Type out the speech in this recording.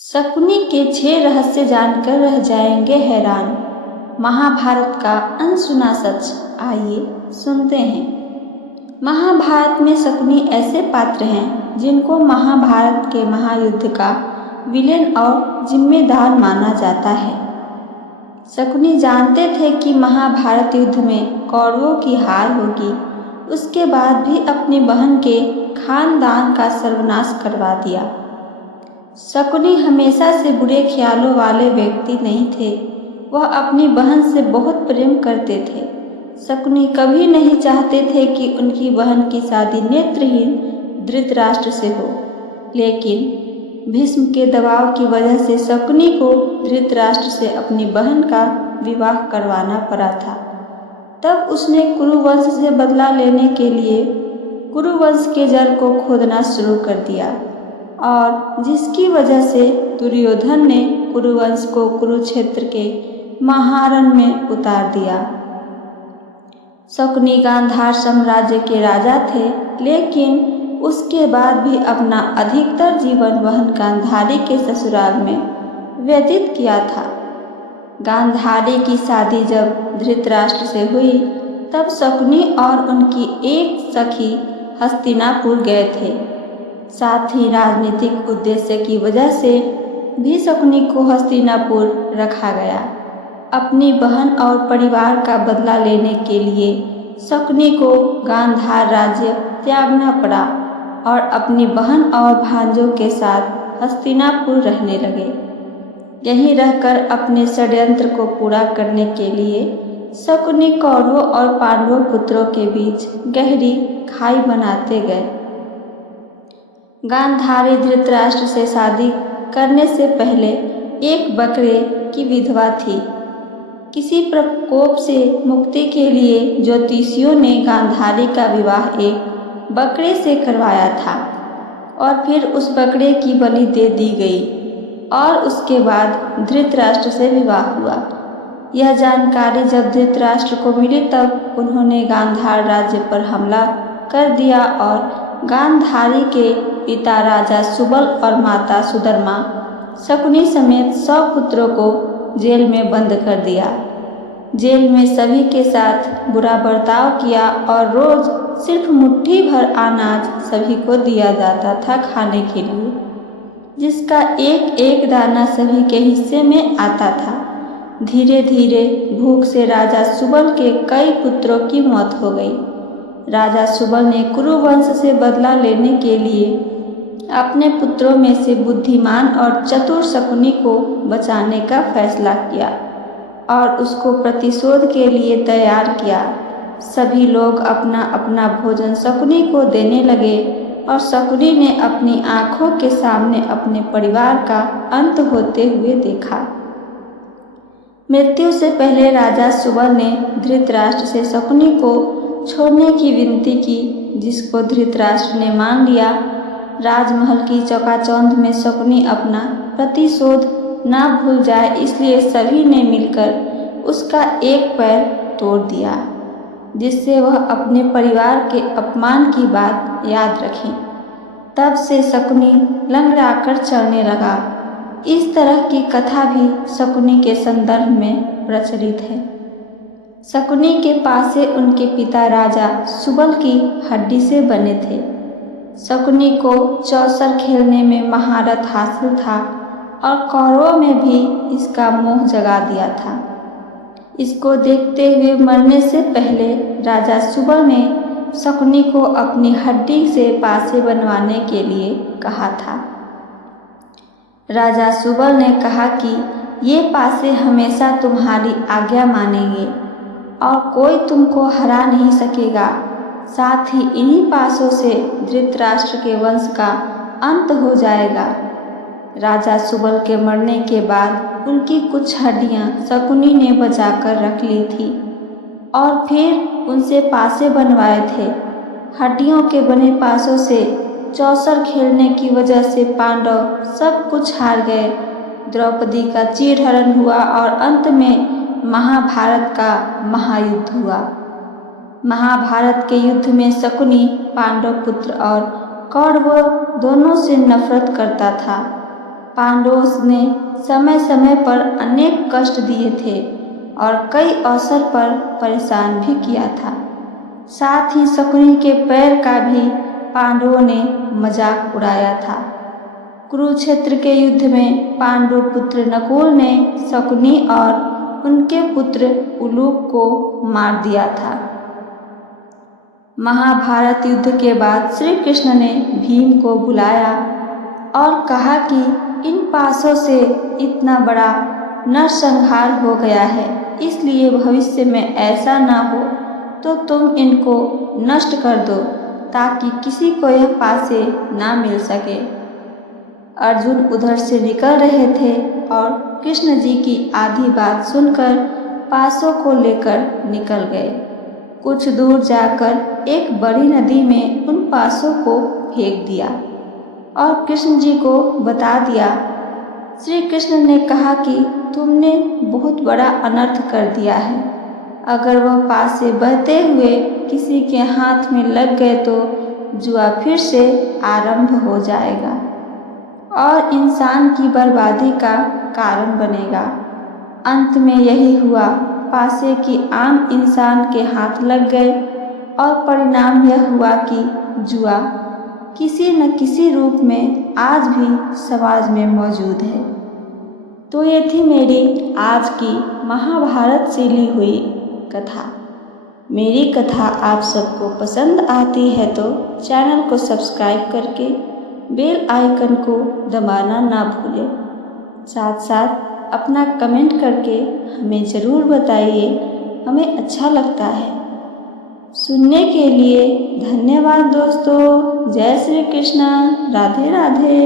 शकुनी के 6 रहस्य जानकर रह जाएंगे हैरान। महाभारत का अनसुना सच, आइए सुनते हैं। महाभारत में शकुनी ऐसे पात्र हैं जिनको महाभारत के महायुद्ध का विलेन और जिम्मेदार माना जाता है। शकुनी जानते थे कि महाभारत युद्ध में कौरवों की हार होगी, उसके बाद भी अपनी बहन के खानदान का सर्वनाश करवा दिया। शकुनी हमेशा से बुरे ख्यालों वाले व्यक्ति नहीं थे, वह अपनी बहन से बहुत प्रेम करते थे। शकुनी कभी नहीं चाहते थे कि उनकी बहन की शादी नेत्रहीन धृतराष्ट्र से हो, लेकिन भीष्म के दबाव की वजह से शकुनी को धृतराष्ट्र से अपनी बहन का विवाह करवाना पड़ा था। तब उसने कुरुवंश से बदला लेने के लिए कुरुवंश के जड़ को खोदना शुरू कर दिया और जिसकी वजह से दुर्योधन ने कुरुवंश को कुरुक्षेत्र के महारण में उतार दिया। शकुनी गांधार साम्राज्य के राजा थे, लेकिन उसके बाद भी अपना अधिकतर जीवन वह गांधारी के ससुराल में व्यतीत किया था। गांधारी की शादी जब धृतराष्ट्र से हुई, तब शकुनी और उनकी एक सखी हस्तिनापुर गए थे। साथ ही राजनीतिक उद्देश्य की वजह से भी शकुनी को हस्तिनापुर रखा गया। अपनी बहन और परिवार का बदला लेने के लिए शकुनी को गांधार राज्य त्यागना पड़ा और अपनी बहन और भांजों के साथ हस्तिनापुर रहने लगे। यहीं रहकर अपने षड्यंत्र को पूरा करने के लिए शकुनी कौरवों और पांडवों पुत्रों के बीच गहरी खाई बनाते गए। गांधारी धृतराष्ट्र से शादी करने से पहले एक बकरे की विधवा थी। किसी प्रकोप से मुक्ति के लिए ज्योतिषियों ने गांधारी का विवाह एक बकरे से करवाया था और फिर उस बकरे की बलि दे दी गई और उसके बाद धृतराष्ट्र से विवाह हुआ। यह जानकारी जब धृतराष्ट्र को मिली, तब उन्होंने गांधार राज्य पर हमला कर दिया और गांधारी के पिता राजा सुबल और माता सुधर्मा शकुनी समेत 100 पुत्रों को जेल में बंद कर दिया। जेल में सभी के साथ बुरा बर्ताव किया और रोज सिर्फ मुट्ठी भर अनाज सभी को दिया जाता था खाने के लिए, जिसका एक एक दाना सभी के हिस्से में आता था। धीरे धीरे भूख से राजा सुबल के कई पुत्रों की मौत हो गई। राजा सुबल ने कुरुवंश से बदला लेने के लिए अपने पुत्रों में से बुद्धिमान और चतुर शकुनी को बचाने का फैसला किया और उसको प्रतिशोध के लिए तैयार किया। सभी लोग अपना अपना भोजन शकुनी को देने लगे और शकुनी ने अपनी आंखों के सामने अपने परिवार का अंत होते हुए देखा। मृत्यु से पहले राजा सुबल ने धृतराष्ट्र से शकुनी को छोड़ने की विनती की, जिसको धृतराष्ट्र ने मान लिया। राजमहल की चकाचौंध में शकुनी अपना प्रतिशोध ना भूल जाए, इसलिए सभी ने मिलकर उसका एक पैर तोड़ दिया, जिससे वह अपने परिवार के अपमान की बात याद रखें। तब से शकुनी लंगड़ाकर चलने लगा। इस तरह की कथा भी शकुनी के संदर्भ में प्रचलित है। शकुनी के पासे उनके पिता राजा सुबल की हड्डी से बने थे। शकुनी को चौसर खेलने में महारत हासिल था और कौरवों में भी इसका मोह जगा दिया था। इसको देखते हुए मरने से पहले राजा सुबल ने शकुनी को अपनी हड्डी से पासे बनवाने के लिए कहा था। राजा सुबल ने कहा कि ये पासे हमेशा तुम्हारी आज्ञा मानेंगे और कोई तुमको हरा नहीं सकेगा। साथ ही इन्हीं पासों से धृतराष्ट्र के वंश का अंत हो जाएगा। राजा सुबल के मरने के बाद उनकी कुछ हड्डियां शकुनी ने बचाकर रख ली थी और फिर उनसे पासे बनवाए थे। हड्डियों के बने पासों से चौसर खेलने की वजह से पांडव सब कुछ हार गए। द्रौपदी का चीरहरण हुआ और अंत में महाभारत का महायुद्ध हुआ। महाभारत के युद्ध में शकुनी पांडव पुत्र और कौरवों दोनों से नफरत करता था। पांडवों ने समय समय पर अनेक कष्ट दिए थे और कई अवसर पर परेशान भी किया था। साथ ही शकुनी के पैर का भी पांडवों ने मजाक उड़ाया था। कुरुक्षेत्र के युद्ध में पांडु पुत्र नकुल ने शकुनी और उनके पुत्र उलूक को मार दिया था। महाभारत युद्ध के बाद श्री कृष्ण ने भीम को बुलाया और कहा कि इन पासों से इतना बड़ा नरसंहार हो गया है, इसलिए भविष्य में ऐसा ना हो तो तुम इनको नष्ट कर दो ताकि किसी को यह पासे ना मिल सके। अर्जुन उधर से निकल रहे थे और कृष्ण जी की आधी बात सुनकर पासों को लेकर निकल गए। कुछ दूर जाकर एक बड़ी नदी में उन पासों को फेंक दिया और कृष्ण जी को बता दिया। श्री कृष्ण ने कहा कि तुमने बहुत बड़ा अनर्थ कर दिया है। अगर वह पासे बहते हुए किसी के हाथ में लग गए तो जुआ फिर से आरंभ हो जाएगा और इंसान की बर्बादी का कारण बनेगा। अंत में यही हुआ, पासे की आम इंसान के हाथ लग गए और परिणाम यह हुआ कि जुआ किसी न किसी रूप में आज भी समाज में मौजूद है। तो ये थी मेरी आज की महाभारत से ली हुई कथा। मेरी कथा आप सबको पसंद आती है तो चैनल को सब्सक्राइब करके बेल आइकन को दबाना ना भूलें। साथ साथ अपना कमेंट करके हमें ज़रूर बताइए, हमें अच्छा लगता है। सुनने के लिए धन्यवाद दोस्तों। जय श्री कृष्ण। राधे राधे।